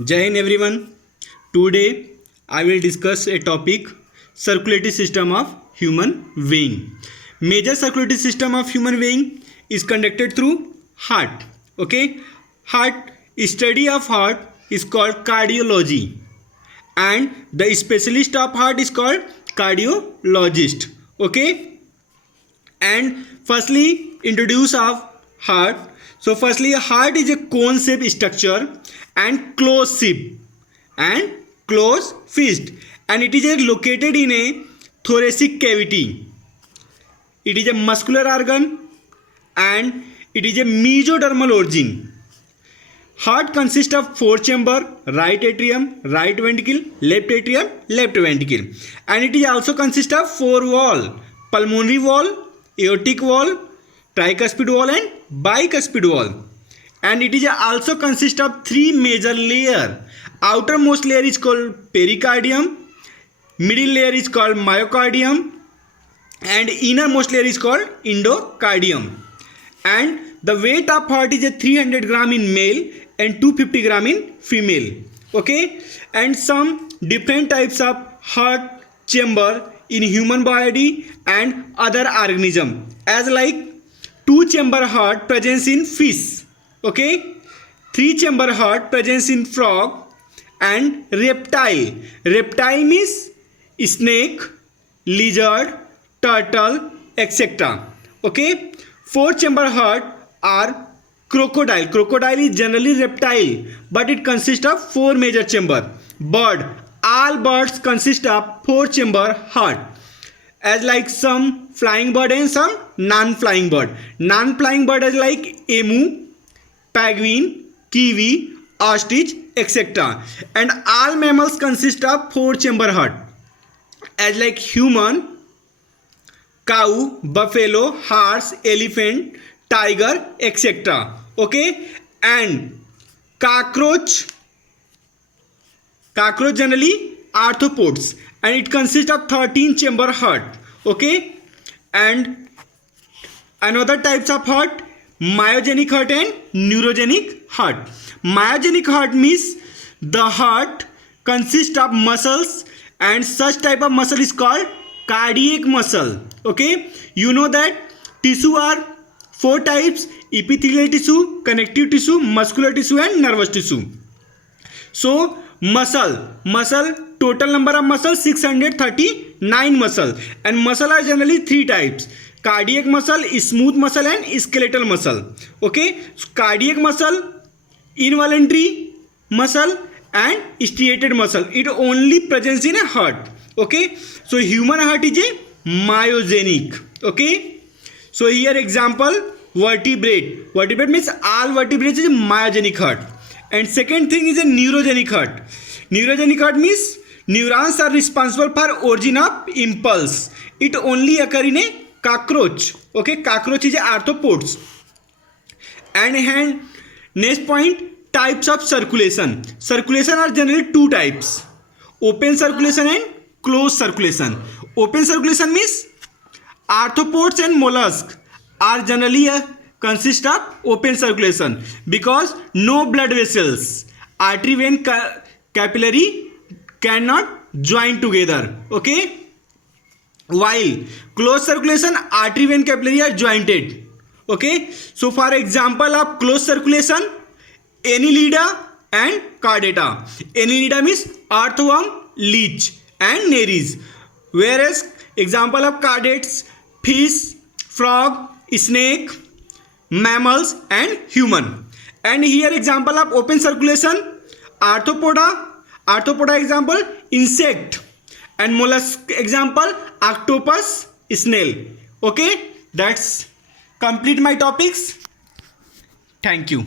Jai Hind everyone. Today I will discuss a topic circulatory system of human being. Major circulatory system of human being is conducted through heart. Okay, heart study of heart is called cardiology, and the specialist of heart is called cardiologist. Okay, and firstly introduce of heart. So firstly, a heart is a cone shaped structure and closed shape and closed fist, and it is located in a thoracic cavity. It is a muscular organ and it is a mesodermal origin. Heart consists of four chamber: right atrium, right ventricle, left atrium, left ventricle, and it is also consists of four wall: pulmonary wall, aortic wall, tricuspid wall, and bicuspid wall. And it is also consists of three major layer. Outermost layer is called pericardium, middle layer is called myocardium, and innermost layer is called endocardium. And the weight of heart is a 300 gram in male and 250 gram in female. Okay, and some different types of heart chamber in human body and other organism, as like two chamber heart presence in fish. Okay, three chamber heart presence in frog and reptile. Reptile means snake, lizard, turtle, etc. Okay, four chamber heart are crocodile. Crocodile is generally reptile, but it consists of four major chamber. Bird, all birds consist of four chamber heart, as like some flying bird and some non-flying bird. Non-flying bird is like emu, penguin, kiwi, ostrich, etc. And all mammals consist of four chamber heart, as like human, cow, buffalo, horse, elephant, tiger, etc. Okay, and cockroach generally arthropods, and it consists of 13 chamber heart. Okay, and another types of heart: myogenic heart and neurogenic heart. Myogenic heart means the heart consists of muscles, and such type of muscle is called cardiac muscle. Okay, you know that tissue are four types: epithelial tissue, connective tissue, muscular tissue, and nervous tissue. So muscle total number of muscle 639 muscle, and muscle are generally three types: cardiac muscle, smooth muscle, and skeletal muscle. Okay, so cardiac muscle, involuntary muscle, and striated muscle, it only presents in a heart. Okay, so human heart is a myogenic. Okay, so here example: vertebrate means all vertebrates is a myogenic heart. And second thing is a neurogenic heart. Neurogenic heart means neurons are responsible for origin of impulse. It only occur in a cockroach. Okay, cockroach is a arthropods. And next point, types of circulation. Circulation are generally two types: open circulation and closed circulation. Open circulation means arthropods and mollusks are generally consist of open circulation, because no blood vessels, artery, vein, capillary cannot join together. Okay, while closed circulation, artery, vein, capillary are jointed. Okay, so for example of closed circulation, Annelida and Chordata. Annelida means earthworm, leech, and nares, whereas example of chordates: fish, frog, snake, mammals, and human. And here example of open circulation: arthropoda example insect, and mollusk example octopus, snail. Okay, that's complete my topics. Thank you.